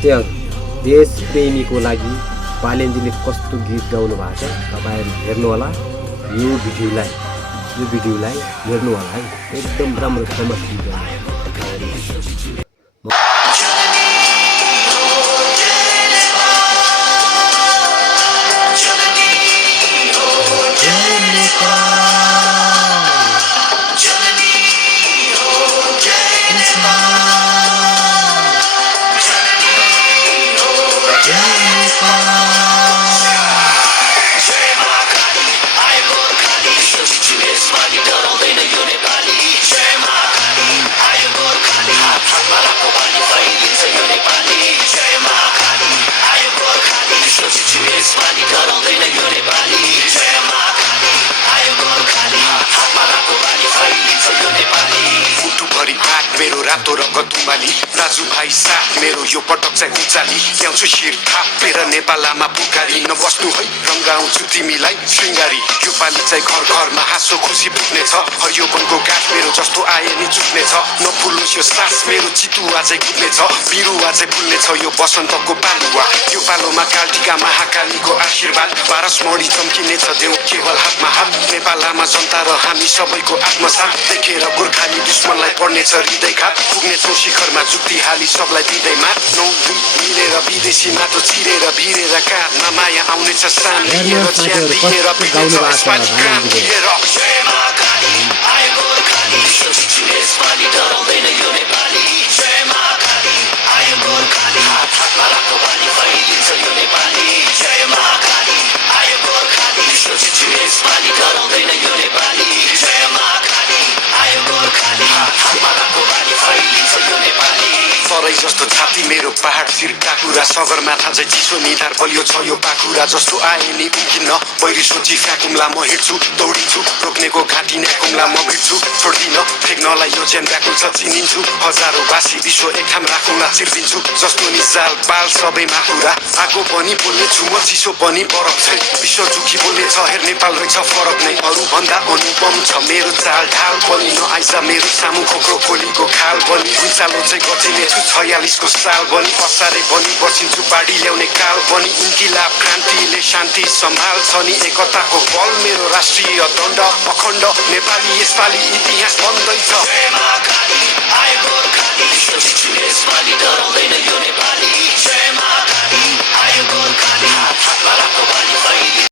साथीहरु, देश प्रेमीको लागि बालेनजीले कस्तो गीत गाउनु भएको छ तपाईहरु हेर्नु होला। यो भिडियोलाई हेर्नु होला है। एकदम राम्रो फेमस गीत गाउनु। मेरो रातो रगत उमाली दाजु भाइ साथ मेरो यो पटक चाहिँ उचाली ल्याउँछु शिर थापेर नेपालमा पुकारी नबस्नु है रङ्गाउँछु तिमीलाई श्रृङ्गारी यो पाली चाहिँ घर घरमा हाँसो खुसी पुग्नेछ हरियो वनको गाठ मेरो जस्तो आए नि चुक्नेछ नफुलोस् यो सास मेरो चितुवा चाहिँ कुद्नेछ बिरुवा चाहिँ फुल्नेछ यो बसन्तको पालुवा यो पालोमा कालटिका महाकालीको आशीर्वाद पारस मणि चम्किनेछ देऊ केवल हातमा हात नेपालमा जनता र हामी सबैको आत्मसाथ देखेर गोर्खाली दुश्मनलाई पर्नेछ हृदय घात पुग्नेछौँ शिखरमा जुक्ति हाली सबलाई दिँदै मात नौ मिलेर विदेशी माटो चिरेर भिरेर काँधमा माया आउनेछ सान लिएर ज्यान दिएर पिनेछ यसपालि काम दिएर जय महाकाली आए गोर्खाली यसपालि डराउँदैन यो नेपाली जय महाकाली आए गोर्खाली हातमा रातो बाली फैलिन्छ यो नेपाली जय महाकाली आए गोर्खाली यसपालि डराउँदैन यो नेपाली जय महाकाली आए गोर्खाली हातमा रातो बाली फैलिन्छ यो नेपाली सरै जस्तो छाती मेरो पहाड शिर टाकुरा सगरमाथा चाहिँ चिसो निधार बलियो छ यो पाखुरा जस्तो आए नि उम्किन्न बैरी सोची फ्याकुम्ला म हिँड्छु दौडिन्छु रोक्नेको घाँटी न्याकुम्ला म भिड्छु छोड्दिन फेक्नलाई यो ज्यान व्याकुल छ चिनिन्छु हजारौँ बासी विश्व एकठाम राखुँला चिर्दिन्छु जस्तो नि जाल पाल सबै माकुरा आगो पनि बोल्नेछु म चिसो पनि बरफ छैन विश्व जुखी बोल्ने छ हेर नेपाल रहेछ फरक नै अरू भन्दा अनुपम छ मेरो चाल ढाल पनि नआइज मेरो सामु खोक्रो खोलीको खाल पनि उचालो चाहिँ गर्दिनेछु 46 को साल बनी असारे बनी बसिन्छु बाडी ल्याउने काल बनी इन्किलाब क्रान्तिले शान्ति सम्हाल्छ नि एकताको बल मेरो राष्ट्रिय दण्ड अखण्ड नेपाली यसपालि इतिहास बन्दैछ